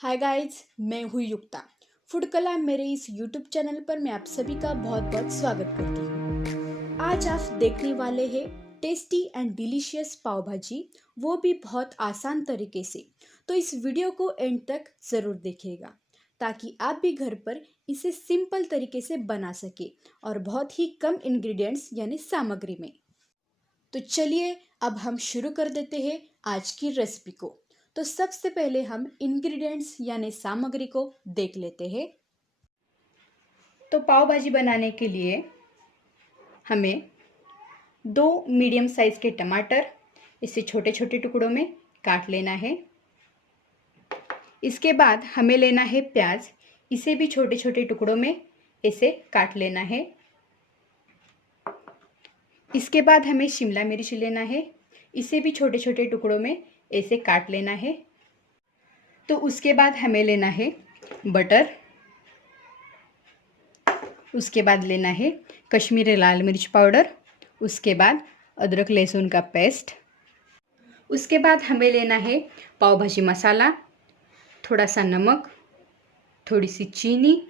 Hi guys, मैं हूँ युक्ता। Food कला मेरे इस यूट्यूब चैनल पर मैं आप सभी का बहुत बहुत स्वागत करती हूँ। आज आप देखने वाले हैं टेस्टी एंड डिलीशियस पाव भाजी, वो भी बहुत आसान तरीके से। तो इस वीडियो को एंड तक ज़रूर देखिएगा ताकि आप भी घर पर इसे सिंपल तरीके से बना सके और बहुत ही कम इंग्रेडिएंट्स यानी सामग्री में। तो चलिए अब हम शुरू कर देते हैं आज की रेसिपी को। तो सबसे पहले हम इंग्रेडिएंट्स यानी सामग्री को देख लेते हैं। तो पाव भाजी बनाने के लिए हमें 2 मीडियम साइज के टमाटर इसे छोटे छोटे टुकड़ों में काट लेना है। इसके बाद हमें लेना है प्याज, इसे भी छोटे छोटे टुकड़ों में इसे काट लेना है। इसके बाद हमें शिमला मिर्च लेना है, इसे भी छोटे छोटे टुकड़ों में ऐसे काट लेना है। तो उसके बाद हमें लेना है बटर, उसके बाद लेना है कश्मीरी लाल मिर्च पाउडर, उसके बाद अदरक लहसुन का पेस्ट, उसके बाद हमें लेना है पाव भाजी मसाला, थोड़ा सा नमक, थोड़ी सी चीनी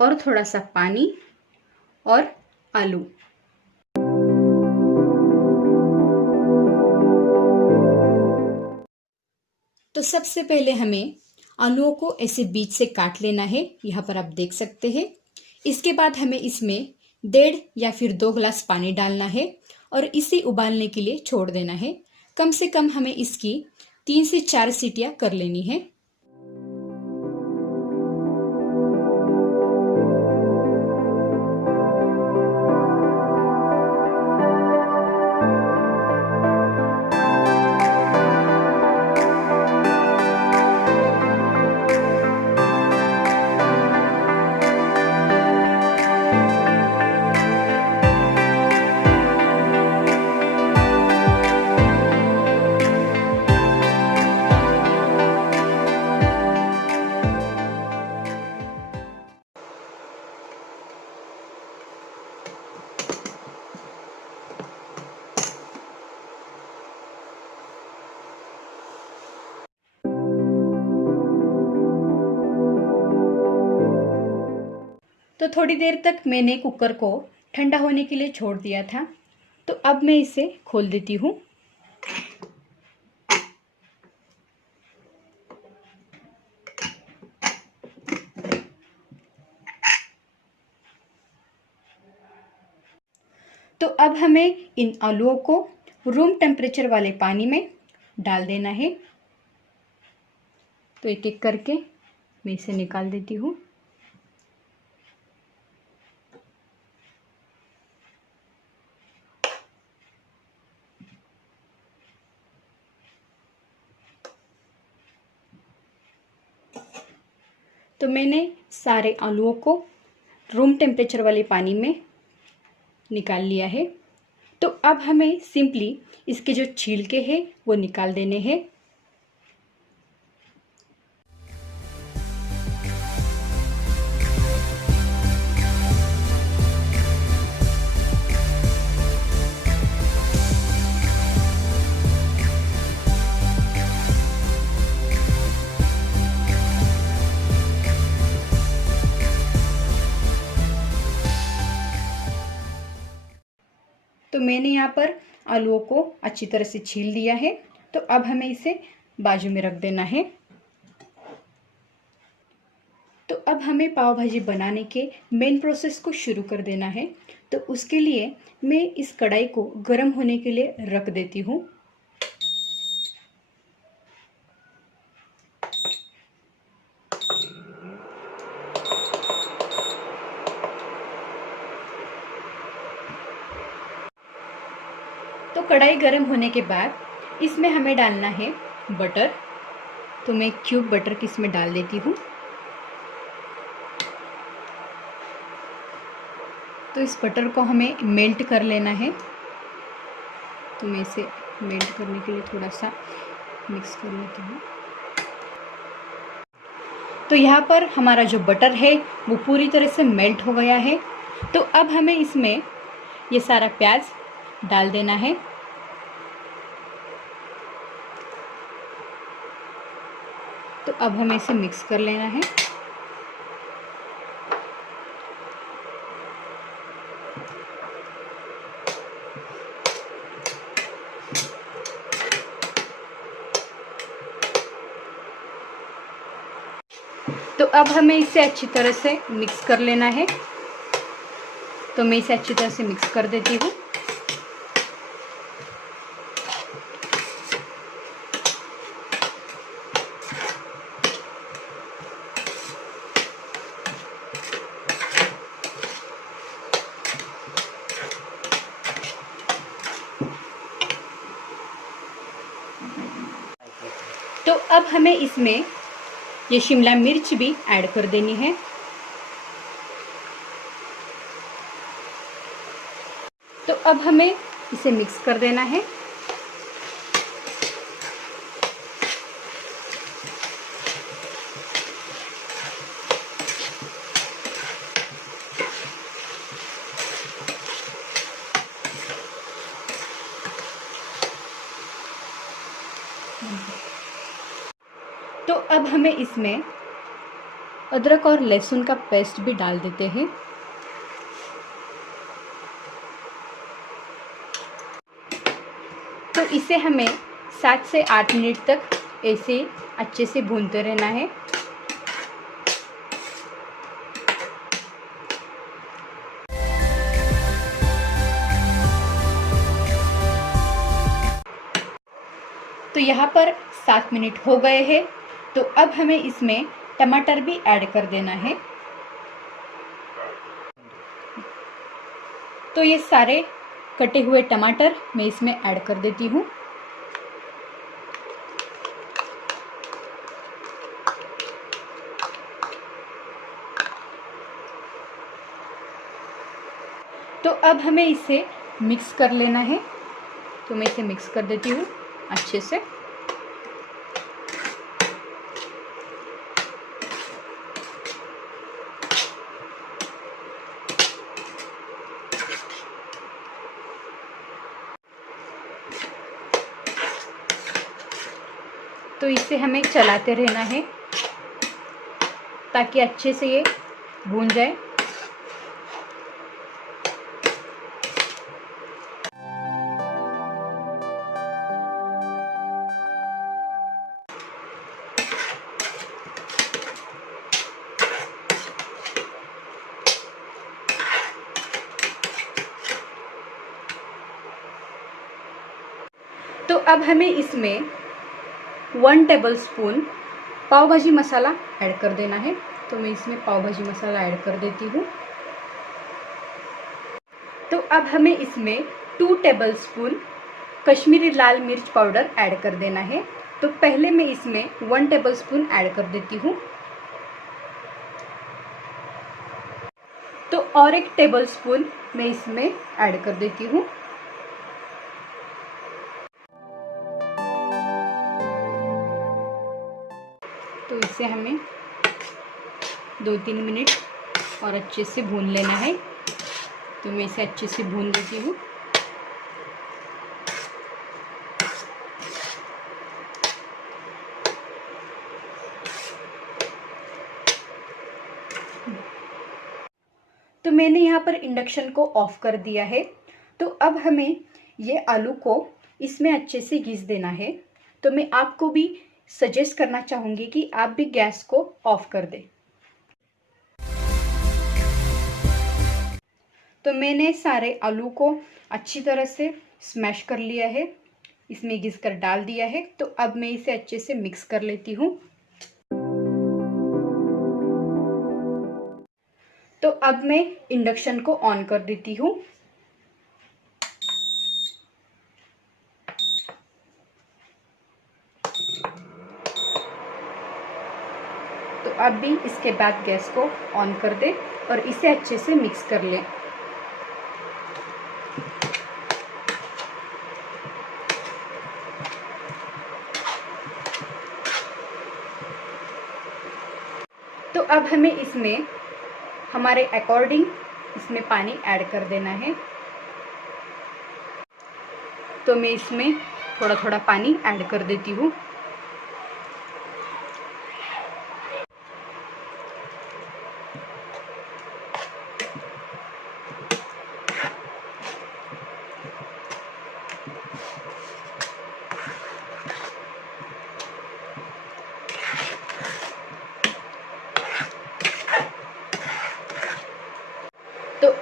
और थोड़ा सा पानी और आलू। तो सबसे पहले हमें आलूओं को ऐसे बीच से काट लेना है, यहाँ पर आप देख सकते हैं। इसके बाद हमें इसमें 1.5 या फिर 2 गिलास पानी डालना है और इसे उबालने के लिए छोड़ देना है। कम से कम हमें इसकी 3 से 4 सीटियाँ कर लेनी है। तो थोड़ी देर तक मैंने कुकर को ठंडा होने के लिए छोड़ दिया था। तो अब मैं इसे खोल देती हूँ। तो अब हमें इन आलूओं को रूम टेम्परेचर वाले पानी में डाल देना है। तो एक एक करके मैं इसे निकाल देती हूँ। तो मैंने सारे आलूओं को रूम टेम्परेचर वाले पानी में निकाल लिया है। तो अब हमें सिंपली इसके जो छिलके हैं वो निकाल देने हैं। तो मैंने यहाँ पर आलूओं को अच्छी तरह से छील दिया है। तो अब हमें इसे बाजू में रख देना है। तो अब हमें पाव भाजी बनाने के मेन प्रोसेस को शुरू कर देना है। तो उसके लिए मैं इस कढ़ाई को गर्म होने के लिए रख देती हूँ। तो कढ़ाई गर्म होने के बाद इसमें हमें डालना है बटर। तो मैं क्यूब बटर की इसमें डाल देती हूँ। तो इस बटर को हमें मेल्ट कर लेना है। तो मैं इसे मेल्ट करने के लिए थोड़ा सा मिक्स कर लेती हूँ। तो यहाँ पर हमारा जो बटर है वो पूरी तरह से मेल्ट हो गया है। तो अब हमें इसमें ये सारा प्याज डाल देना है। तो अब हमें इसे मिक्स कर लेना है। तो अब हमें इसे अच्छी तरह से मिक्स कर लेना है। तो मैं इसे अच्छी तरह से मिक्स कर देती हूँ। तो अब हमें इसमें ये शिमला मिर्च भी ऐड कर देनी है। तो अब हमें इसे मिक्स कर देना है। तो अब हमें इसमें अदरक और लहसुन का पेस्ट भी डाल देते हैं। तो इसे हमें 7 से 8 मिनट तक ऐसे अच्छे से भूनते रहना है। तो यहाँ पर 7 मिनट हो गए हैं। तो अब हमें इसमें टमाटर भी ऐड कर देना है। तो ये सारे कटे हुए टमाटर मैं इसमें ऐड कर देती हूँ। तो अब हमें इसे मिक्स कर लेना है। तो मैं इसे मिक्स कर देती हूँ अच्छे से। तो इसे हमें चलाते रहना है ताकि अच्छे से ये भून जाए। तो अब हमें इसमें 1 टेबलस्पून पाव भाजी मसाला ऐड कर देना है। तो मैं इसमें पाव भाजी मसाला ऐड कर देती हूँ। तो अब हमें इसमें 2 टेबलस्पून कश्मीरी लाल मिर्च पाउडर ऐड कर देना है। तो पहले मैं इसमें 1 टेबलस्पून ऐड कर देती हूँ। तो और 1 टेबलस्पून मैं इसमें ऐड कर देती हूँ। तो इसे हमें 2-3 मिनट और अच्छे से भून लेना है। तो मैं इसे अच्छे से भून देती हूँ। तो मैंने यहाँ पर इंडक्शन को ऑफ कर दिया है। तो अब हमें ये आलू को इसमें अच्छे से घिस देना है। तो मैं आपको भी सजेस्ट करना चाहूँगी कि आप भी गैस को ऑफ कर दें। तो मैंने सारे आलू को अच्छी तरह से स्मैश कर लिया है, इसमें घिस कर डाल दिया है। तो अब मैं इसे अच्छे से मिक्स कर लेती हूँ। तो अब मैं इंडक्शन को ऑन कर देती हूँ। तो अब भी इसके बाद गैस को ऑन कर दें और इसे अच्छे से मिक्स कर लें। तो अब हमें इसमें हमारे अकॉर्डिंग इसमें पानी ऐड कर देना है। तो मैं इसमें थोड़ा थोड़ा पानी ऐड कर देती हूँ।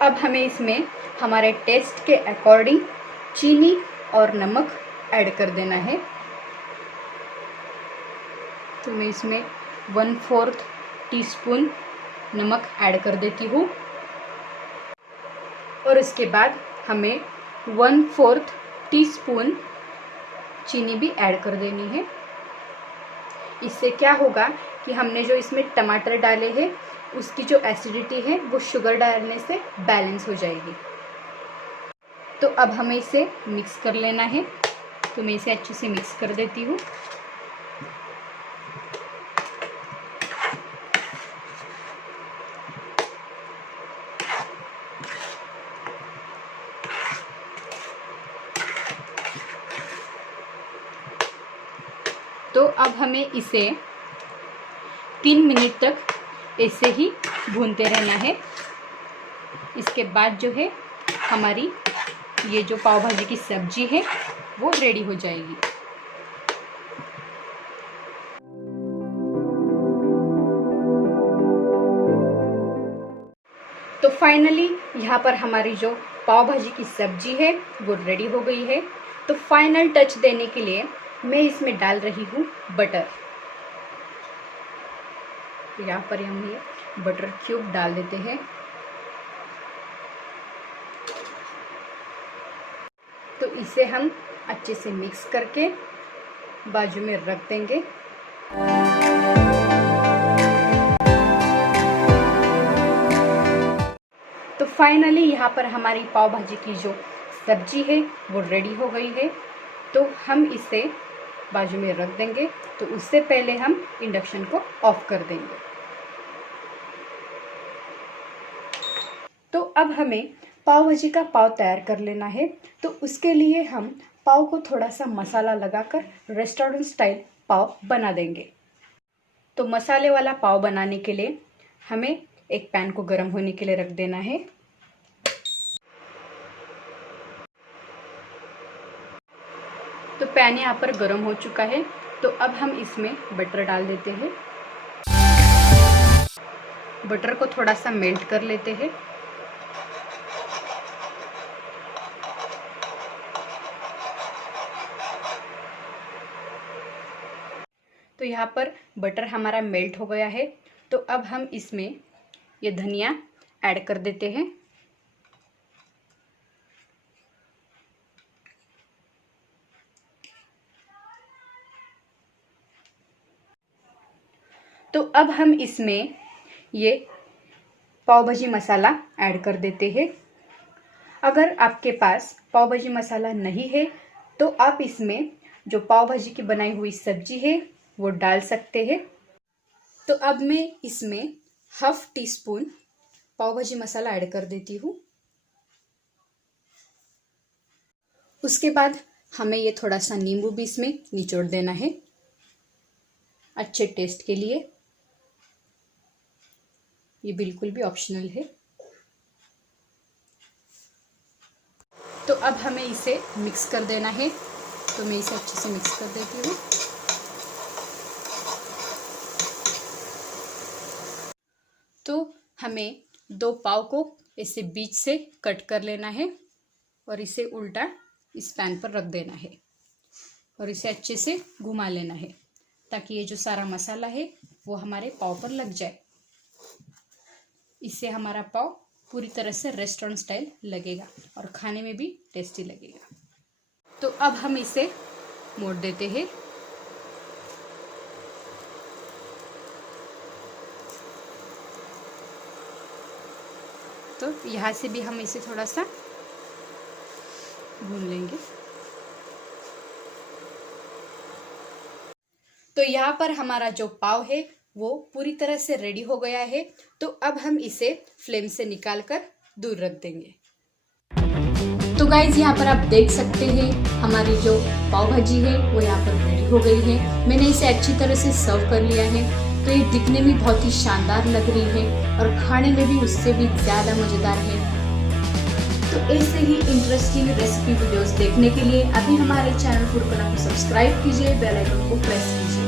अब हमें इसमें हमारे टेस्ट के अकॉर्डिंग चीनी और नमक ऐड कर देना है। तो मैं इसमें 1/4 टीस्पून नमक ऐड कर देती हूँ और उसके बाद हमें 1/4 टीस्पून चीनी भी ऐड कर देनी है। इससे क्या होगा कि हमने जो इसमें टमाटर डाले हैं उसकी जो एसिडिटी है वो शुगर डालने से बैलेंस हो जाएगी। तो अब हमें इसे मिक्स कर लेना है। तो मैं इसे अच्छे से मिक्स कर देती हूँ। तो अब हमें इसे 3 मिनट तक ऐसे ही भूनते रहना है। इसके बाद जो है हमारी ये जो पाव भाजी की सब्जी है वो रेडी हो जाएगी। तो फाइनली यहाँ पर हमारी जो पाव भाजी की सब्जी है वो रेडी हो गई है। तो फाइनल टच देने के लिए मैं इसमें डाल रही हूँ बटर। यहाँ पर हम ये बटर क्यूब डाल देते हैं। तो इसे हम अच्छे से मिक्स करके बाजू में रख देंगे। तो फाइनली यहाँ पर हमारी पाव भाजी की जो सब्जी है वो रेडी हो गई है। तो हम इसे बाजू में रख देंगे। तो उससे पहले हम इंडक्शन को ऑफ कर देंगे। तो अब हमें पाव भाजी का पाव तैयार कर लेना है। तो उसके लिए हम पाव को थोड़ा सा मसाला लगाकर रेस्टोरेंट स्टाइल पाव बना देंगे। तो मसाले वाला पाव बनाने के लिए हमें एक पैन को गर्म होने के लिए रख देना है। तो पैन यहाँ पर गर्म हो चुका है। तो अब हम इसमें बटर डाल देते हैं। बटर को थोड़ा सा मेल्ट कर लेते हैं। तो यहाँ पर बटर हमारा मेल्ट हो गया है। तो अब हम इसमें ये धनिया ऐड कर देते हैं। तो अब हम इसमें ये पाव भाजी मसाला ऐड कर देते हैं। अगर आपके पास पाव भाजी मसाला नहीं है तो आप इसमें जो पाव भाजी की बनाई हुई सब्जी है वो डाल सकते हैं। तो अब मैं इसमें 1/2 टीस्पून पाव भाजी मसाला ऐड कर देती हूँ। उसके बाद हमें ये थोड़ा सा नींबू भी इसमें निचोड़ देना है अच्छे टेस्ट के लिए। ये बिल्कुल भी ऑप्शनल है। तो अब हमें इसे मिक्स कर देना है। तो मैं इसे अच्छे से मिक्स कर देती हूँ। तो हमें 2 पाव को ऐसे बीच से कट कर लेना है और इसे उल्टा इस पैन पर रख देना है और इसे अच्छे से घुमा लेना है ताकि ये जो सारा मसाला है वो हमारे पाव पर लग जाए। इससे हमारा पाव पूरी तरह से रेस्टोरेंट स्टाइल लगेगा और खाने में भी टेस्टी लगेगा। तो अब हम इसे मोड़ देते हैं। तो यहाँ से भी हम इसे थोड़ा सा भून लेंगे। तो यहाँ पर हमारा जो पाव है वो पूरी तरह से रेडी हो गया है। तो अब हम इसे फ्लेम से निकालकर दूर रख देंगे। तो गाइज यहाँ पर आप देख सकते हैं हमारी जो पाव भाजी है वो यहाँ पर रेडी हो गई है। मैंने इसे अच्छी तरह से सर्व कर लिया है। तो ये दिखने में बहुत ही शानदार लग रही है और खाने में भी उससे भी ज़्यादा मज़ेदार है। तो ऐसे ही इंटरेस्टिंग रेसिपी वीडियोस देखने के लिए अभी हमारे चैनल फूडकला को सब्सक्राइब कीजिए, बेल आइकन को प्रेस कीजिए।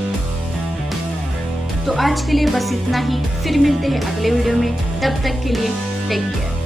तो आज के लिए बस इतना ही। फिर मिलते हैं अगले वीडियो में। तब तक के लिए टेक केयर।